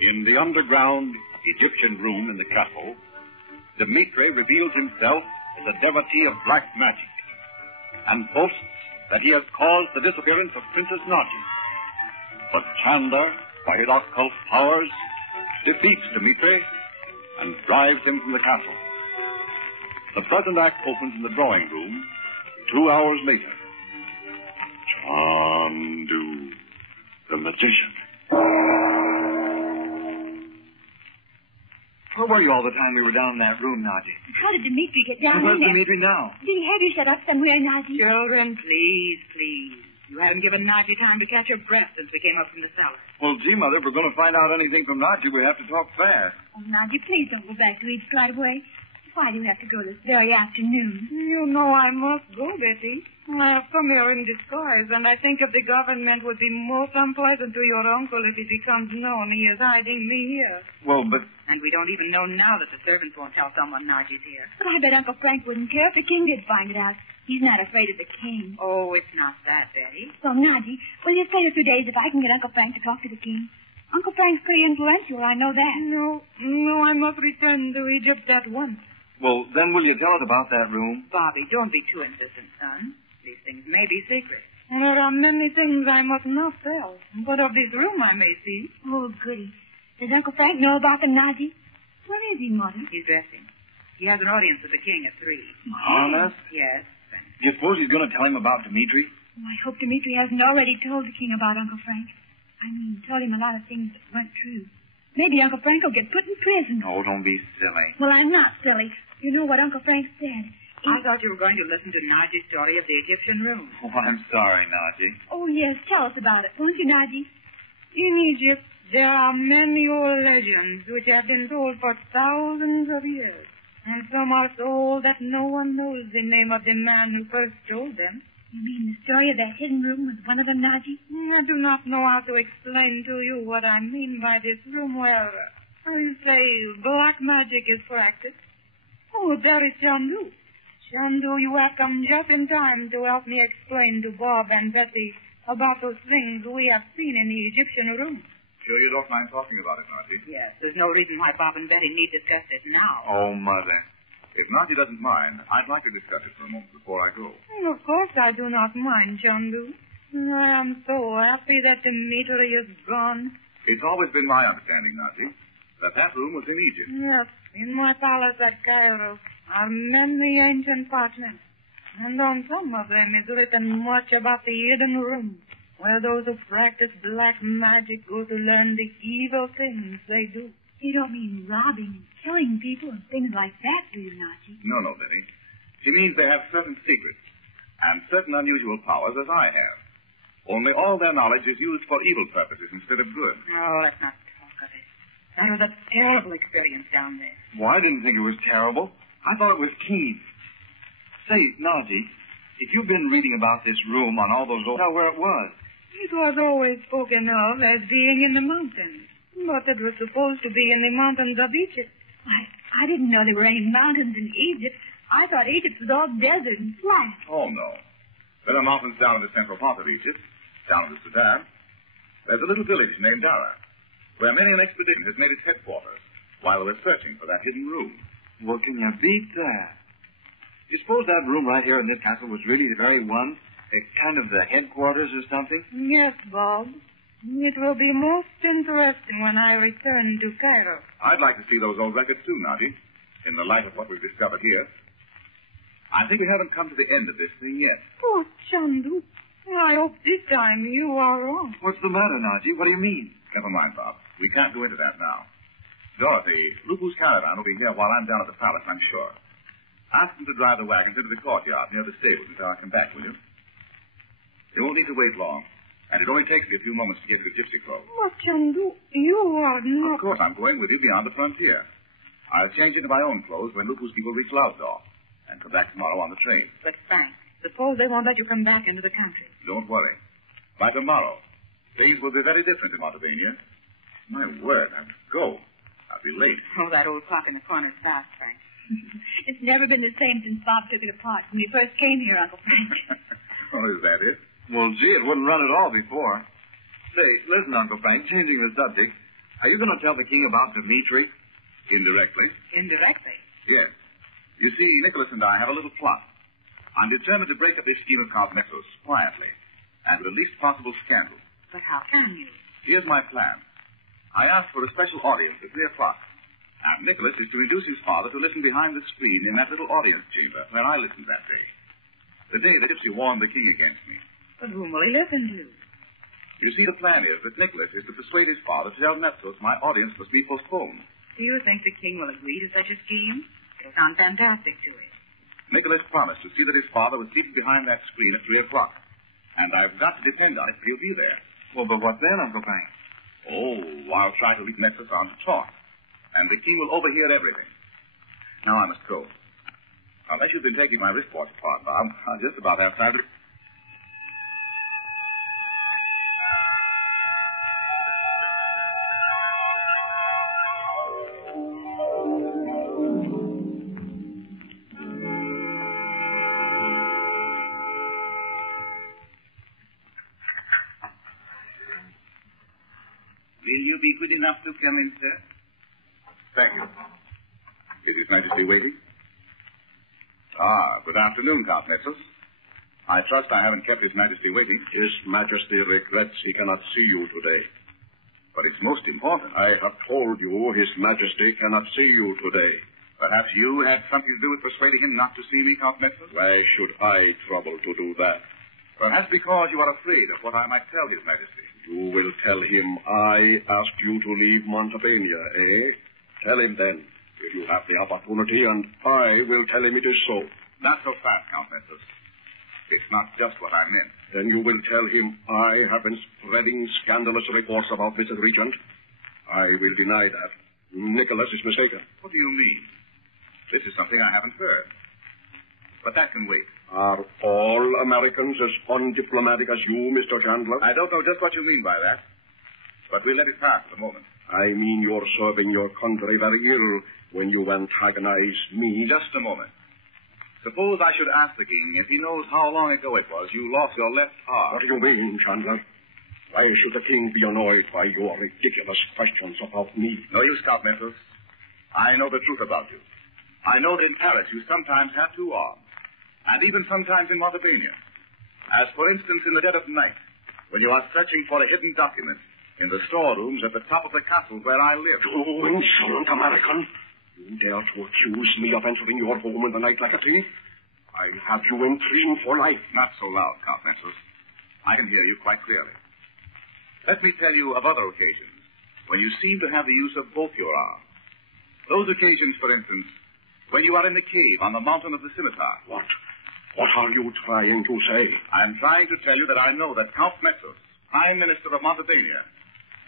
In the underground Egyptian room in the castle, Dmitri reveals himself as a devotee of black magic and boasts that he has caused the disappearance of Princess Naji. But Chandler, by his occult powers, defeats Dmitri and drives him from the castle. The present act opens in the drawing room 2 hours later. Chandu the Magician. Where were you all the time we were down in that room, Naji? How did Dmitri get down Where's there? Dmitri now? Did he have you shut up somewhere, Naji? Children, please. You haven't given Naji time to catch her breath since we came up from the cellar. Well, gee, Mother, if we're going to find out anything from Naji, we have to talk fast. Oh, Naji, please don't go back to Egypt right away. Why do you have to go this very afternoon? You know I must go, Betty. I have come here in disguise, and I think if the government would be most unpleasant to your uncle if it becomes known he is hiding me here. Well, but... And we don't even know now that the servants won't tell someone Naji's here. But I bet Uncle Frank wouldn't care if the king did find it out. He's not afraid of the king. Oh, it's not that, Betty. So, Naji, will you stay a few days if I can get Uncle Frank to talk to the king? Uncle Frank's pretty influential, I know that. No, I must return to Egypt at once. Well, then will you tell us about that room? Bobby, don't be too insistent, son. These things may be secret. There are many things I must not tell, but of this room I may see. Oh, goody. Does Uncle Frank know about them, Naji? Where is he, Mother? He's dressing. He has an audience with the king at 3. Honest? Yes. Do you suppose he's going to tell him about Dmitri? Oh, I hope Dmitri hasn't already told the king about Uncle Frank. I mean, told him a lot of things that weren't true. Maybe Uncle Frank will get put in prison. Oh, don't be silly. Well, I'm not silly. You know what Uncle Frank said. I thought you were going to listen to Naji's story of the Egyptian room. Oh, I'm sorry, Naji. Oh, yes. Tell us about it, won't you, Naji? In Egypt, there are many old legends which have been told for thousands of years. And some are so old that no one knows the name of the man who first told them. You mean the story of that hidden room with one of them, Naji? I do not know how to explain to you what I mean by this room where, you say, black magic is practiced. Oh, there is Chandu. Chandu, you have come just in time to help me explain to Bob and Betty about those things we have seen in the Egyptian room. Sure you don't mind talking about it, Naji? Yes, there's no reason why Bob and Betty need discuss it now. Oh, Mother. If Naji doesn't mind, I'd like to discuss it for a moment before I go. Of course I do not mind, Chandu. I am so happy that Dmitri is gone. It's always been my understanding, Naji, that room was in Egypt. Yes, in my palace at Cairo are many ancient parchments, and on some of them is written much about the hidden room, where those who practice black magic go to learn the evil things they do. You don't mean robbing and killing people and things like that, do you, Naji? No, Betty. She means they have certain secrets and certain unusual powers, as I have. Only all their knowledge is used for evil purposes instead of good. Oh, let's not talk of it. That was a terrible experience down there. Well, I didn't think it was terrible. I thought it was keen. Say, Naji, if you've been reading about this room on all those old... Know where it was. It was always spoken of as being in the mountains, but it was supposed to be in the mountains of Egypt. I didn't know there were any mountains in Egypt. I thought Egypt was all desert and flat. Oh, no. There are mountains down in the central part of Egypt, down in the Sudan. There's a little village named Dara, where many an expedition has made its headquarters while they were searching for that hidden room. Well, can you beat that? Do you suppose that room right here in this castle was really the very one? Kind of the headquarters or something? Yes, Bob. It will be most interesting when I return to Cairo. I'd like to see those old records too, Naji, in the light of what we've discovered here. I think we haven't come to the end of this thing yet. Oh, Chandu, I hope this time you are wrong. What's the matter, Naji? What do you mean? Never mind, Bob. We can't go into that now. Dorothy, Lupu's caravan will be here while I'm down at the palace, I'm sure. Ask them to drive the wagons into the courtyard near the stables until I come back, will you? They won't need to wait long, and it only takes me a few moments to get to the gypsy clothes. But, Chandu, you are not... Of course, I'm going with you beyond the frontier. I'll change into my own clothes when Lupu's people reach Roxor, and come back tomorrow on the train. But, Frank, suppose they won't let you come back into the country. Don't worry. By tomorrow, things will be very different in Montevania. My word, I have to go. I'll be late. Oh, that old clock in the corner's fast, Frank. It's never been the same since Bob took it apart when we first came here, Uncle Frank. Oh, is that it? Well, gee, it wouldn't run at all before. Say, listen, Uncle Frank, changing the subject, Are you going to tell the king about Dmitri? Indirectly. Indirectly? Yes. You see, Nicholas and I have a little plot. I'm determined to break up this scheme of Count Metzos quietly and with the least possible scandal. But how can you? Here's my plan. I asked for a special audience at 3 o'clock. And Nicholas is to induce his father to listen behind the screen in that little audience chamber where I listened that day. The day the gypsy warned the king against me. But whom will he listen to? You see, the plan is that Nicholas is to persuade his father to tell Metzos my audience must be postponed. Do you think the king will agree to such a scheme? It'll sound fantastic to him. Nicholas promised to see that his father was seated behind that screen at 3 o'clock. And I've got to depend on it that he'll be there. Well, but what then, Uncle Frank? Oh, I'll try to lead Metzos on to talk. And the king will overhear everything. Now I must go. Unless you've been taking my wristwatch apart, Bob, I'll just about have time to... Will you be good enough to come in, sir? Thank you. Is His Majesty waiting? Good afternoon, Count Metzos. I trust I haven't kept His Majesty waiting. His Majesty regrets he cannot see you today. But it's most important. I have told you His Majesty cannot see you today. Perhaps you had something to do with persuading him not to see me, Count Metzos? Why should I trouble to do that? Perhaps because you are afraid of what I might tell His Majesty. You will tell him I asked you to leave Montepania, eh? Tell him then, if you have the opportunity, and I will tell him it is so. Not so fast, Count Metzos. It's not just what I meant. Then you will tell him I have been spreading scandalous reports about Mrs. Regent. I will deny that. Nicholas is mistaken. What do you mean? This is something I haven't heard. But that can wait. Are all Americans as undiplomatic as you, Mr. Chandler? I don't know just what you mean by that. But we'll let it pass for the moment. I mean you're serving your country very ill when you antagonize me. Just a moment. Suppose I should ask the king if he knows how long ago it was you lost your left arm. What do you mean, Chandler? Why should the king be annoyed by your ridiculous questions about me? No use, Count Metzos. I know the truth about you. I know that in Paris you sometimes have 2 arms, and even sometimes in Montepania. As, for instance, in the dead of night, when you are searching for a hidden document in the storerooms at the top of the castle where I live. You insolent American! You dare to accuse me of entering your home in the night like a thief? I'll have you in prison for life. Not so loud, Count Metzos. I can hear you quite clearly. Let me tell you of other occasions when you seem to have the use of both your arms. Those occasions, for instance, when you are in the cave on the mountain of the scimitar. What? What are you trying to say? I'm trying to tell you that I know that Count Metzos, Prime Minister of Montepania,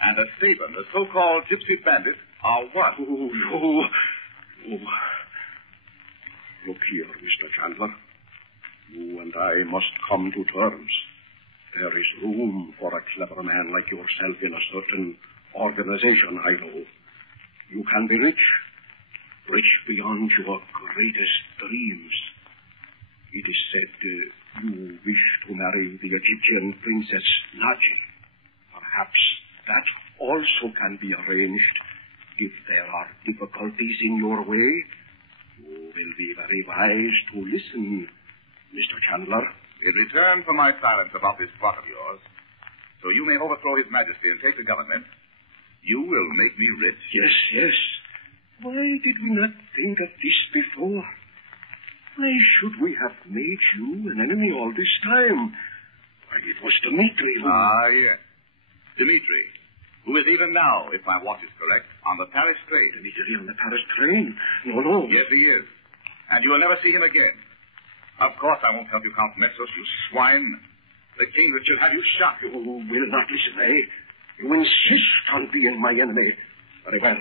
and a Stephen, the so-called gypsy bandit, are one. Look here, Mr. Chandler. You and I must come to terms. There is room for a clever man like yourself in a certain organization, I know. You can be rich beyond your greatest dreams. It is said you wish to marry the Egyptian princess Naji. Perhaps that also can be arranged. If there are difficulties in your way, you will be very wise to listen, Mr. Chandler. In return for my silence about this plot of yours, so you may overthrow His Majesty and take the government, you will make me rich. Yes. Why did we not think of this before? Why should we have made you an enemy all this time? Why, it was Dmitri who... Yes. Dmitri, who is even now, if my watch is correct, on the Paris train. Dmitri on the Paris train? No. Yes, he is. And you will never see him again. Of course I won't help you, Count Metzos, you swine. The king should have you shot. You will not listen, eh? You insist on being my enemy. Very well.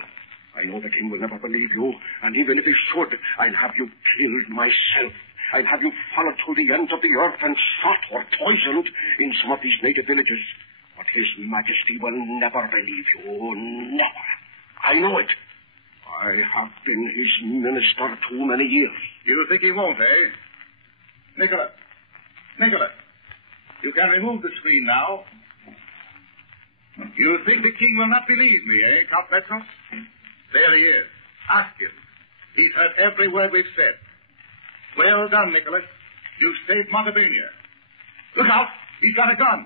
I know the king will never believe you, and even if he should, I'll have you killed myself. I'll have you followed to the ends of the earth and shot or poisoned in some of these native villages. But His Majesty will never believe you. Never. I know it. I have been his minister too many years. You think he won't, eh? Nicholas, you can remove the screen now. You think the king will not believe me, eh, Count Petros? There he is. Ask him. He's heard every word we've said. Well done, Nicholas. You've saved Montevania. Look out! He's got a gun.